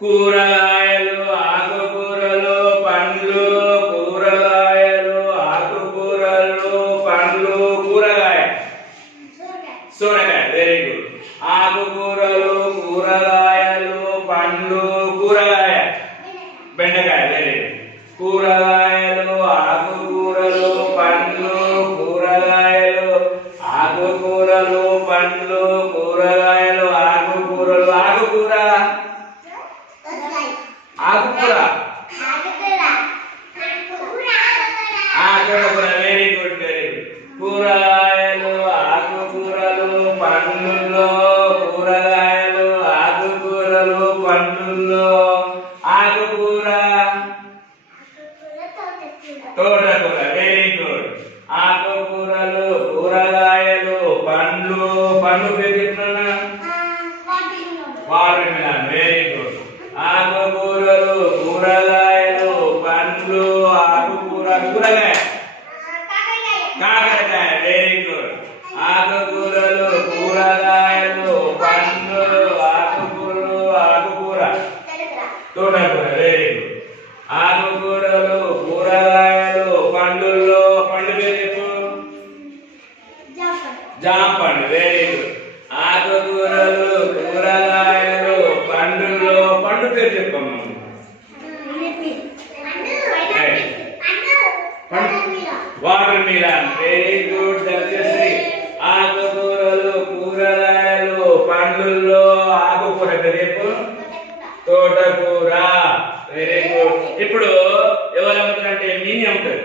కూరగాయలు ఆకుకూరలు పండ్లు కూరగాయలు ఆకుకూరలు పండ్లు కూరగాయ. సోరకాయ వెరీ గుడ్ ఆకుకూరలు కూరగాయలు పండ్లు కూరగాయ. బెండకాయ వెరీ గుడ్ కూరగాయలు ఆకుకూరలు పండ్లు కూరగాయలు ఆకుకూరలు పండ్లు కూరగాయలు ఆకుకూరలు ఆకుకూర ఆకుకూర. ఆకుకూర. వెరీ గుడ్ వెరీ గుడ్ కూరగాయలు ఆకుకూరలు పండ్లలో కూరగాయలు ఆకుకూరలు పండ్లలో ఆకుకూర. తోటకూర వెరీ గుడ్ ఆకుకూరలు కూరగాయలు పండ్లు. పండ్లు పెరుగుతున్నా వాటర్ మిలన్ వెరీ గుడ్ ఆకుకూరలు కూరగాయలు పండ్లు ఆకుకూర కూరగాయ. కాకరకాయ వెరీ గుడ్ ఆకుకూరలు కూరగాయలు పండ్లు ఆకుకూరలు ఆకుకూర. తోటకూర వెరీ గుడ్ ఆకుకూరలు కూరగాయలు పండ్లలో పండు పేరు జామ పండు వెరీ గుడ్ పండు పేరు చెప్పమ్మా watermelon very good Darshashri ఆకుకూరలు కూరగాయలు పండ్లలో ఆకుకూర రేపు తోటకూర వెరీ గుడ్ ఇప్పుడు ఎవరు అమ్ముతారంటే మీని అమ్ముతారు.